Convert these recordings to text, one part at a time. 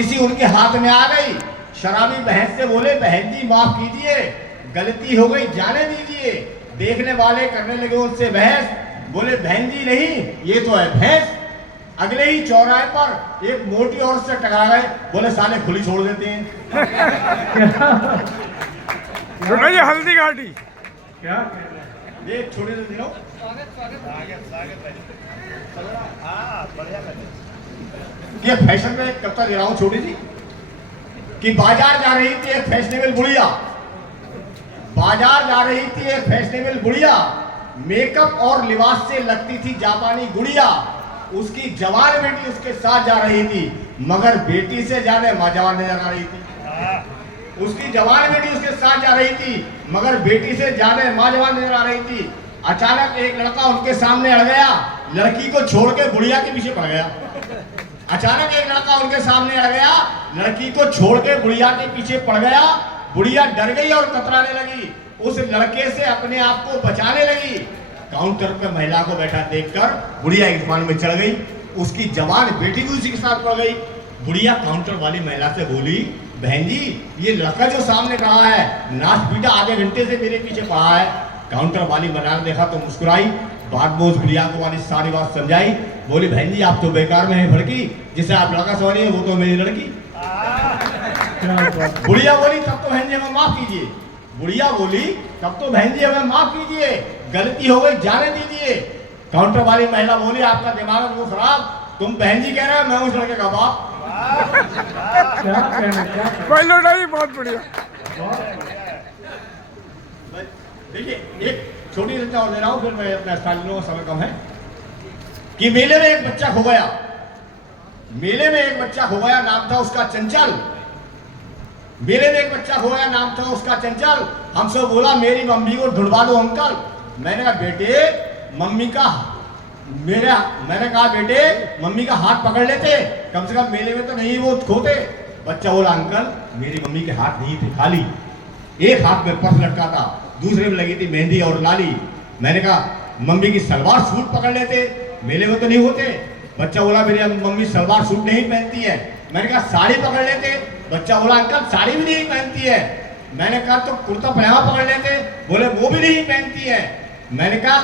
छोटी सी उनके हाथ में आ गई। शराबी बहन से बोले, बहन जी माफ कीजिए, गलती हो गई, जाने दीजिए। देखने वाले करने लगे उनसे बहस, बोले बहन जी नहीं, ये तो है भैंस। अगले ही चौराहे पर एक मोटी औरत से टकरा गए, बोले साले खुली छोड़ देते हैं। ये हल्दी घाटी क्या ये छोटे से दिनों ये फैशन में एक कविता दे रहा हूं छोटी सी कि बाजार जा रही थी एक फैशनेबल बुढ़िया, बाजार जा रही थी एक फैशनेबल बुढ़िया, मेकअप और लिबास से लगती थी जापानी गुड़िया। उसकी जवान बेटी उसके साथ जा रही थी, मगर बेटी से ज्यादा नौजवान नजर आ रही थी। उसकी जवान बेटी उसके साथ जा रही थी, मगर बेटी से ज्यादा नौजवान नजर आ रही थी। अचानक एक लड़का उनके सामने अड़ गया, लड़की को छोड़ के बुढ़िया के पीछे पड़ गया। अचानक एक लड़का उनके सामने अड़ गया, लड़की को छोड़ के बुढ़िया के पीछे पड़ गया। बुढ़िया डर गई और कतराने लगी, उस लड़के से अपने आप को बचाने लगी। काउंटर पर महिला को बैठा देखकर बुढ़िया एक दुकान में चढ़ गई, उसकी जवान बेटी भी उसी के साथ पड़ गई। बुढ़िया काउंटर वाली महिला से बोली, बहन जी ये लड़का जो सामने खड़ा है नाच पीटा आधे घंटे से मेरे पीछे पड़ा है। काउंटर वाली महिला ने देखा तो मुस्कुराई, बाद में उस बुढ़िया को वाली सारी बात समझाई। बोली बहन जी आप तो बेकार में है भड़की, जिसे आप लड़का समझ रही है वो तो मेरी लड़की। बुढ़िया बोली तब तो बहन जी हमें माफ कीजिए, बुढ़िया बोली तब तो बहन जी हमें माफ कीजिए, गलती हो गई, जाने दीजिए। काउंटर वाली महिला बोली आपका दिमाग है वो खराब, तुम बहन जी कह रहे हो, मैं उस लड़के का बाप। क्या कहना क्या पहले नहीं, बहुत बढ़िया। देखिए एक छोटी सी और दे रहा हूँ, फिर मैं अपना स्टाइल लूंगा, समय कम है। कि मेले में एक बच्चा खो गया, मेले में एक बच्चा खो गया, नाम था उसका चंचल। मेले में एक बच्चा खो गया, नाम था उसका चंचल। हमसे बोला मेरी मम्मी को ढूंढवा दो अंकल। मैंने कहा बेटे मम्मी का मैंने कहा बेटे मम्मी का हाथ पकड़ लेते, कम से कम मेले में तो नहीं वो खोते। बच्चा बोला अंकल मेरी मम्मी के हाथ नहीं थे, खाली एक हाथ में पर्स लटका था, दूसरे में लगी थी मेहंदी और लाली। मैंने कहा मम्मी की सलवार सूट पकड़ लेते, मेले में तो नहीं होते। बच्चा बोला मेरी मम्मी सलवार सूट नहीं पहनती है। मैंने कहा साड़ी पकड़ लेते। बच्चा बोला अंकल साड़ी भी नहीं पहनती है। मैंने कहा तो कुर्ता पजामा पकड़ लेते, बोले वो भी नहीं पहनती है। मैंने कहा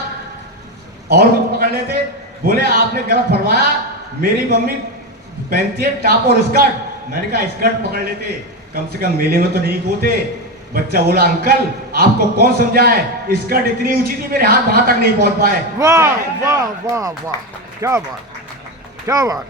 और कुछ पकड़ लेते, बोले आपने गलत फरमाया, मेरी मम्मी पहनती है टॉप और स्कर्ट। मैंने कहा स्कर्ट पकड़ लेते, कम से कम मेले में तो नहीं होते। बच्चा बोला अंकल आपको कौन समझाए, स्कर्ट इतनी ऊंची थी मेरे हाथ वहां तक नहीं पहुंच पाए। वाह वाह वाह वाह, क्या बात, क्या बात।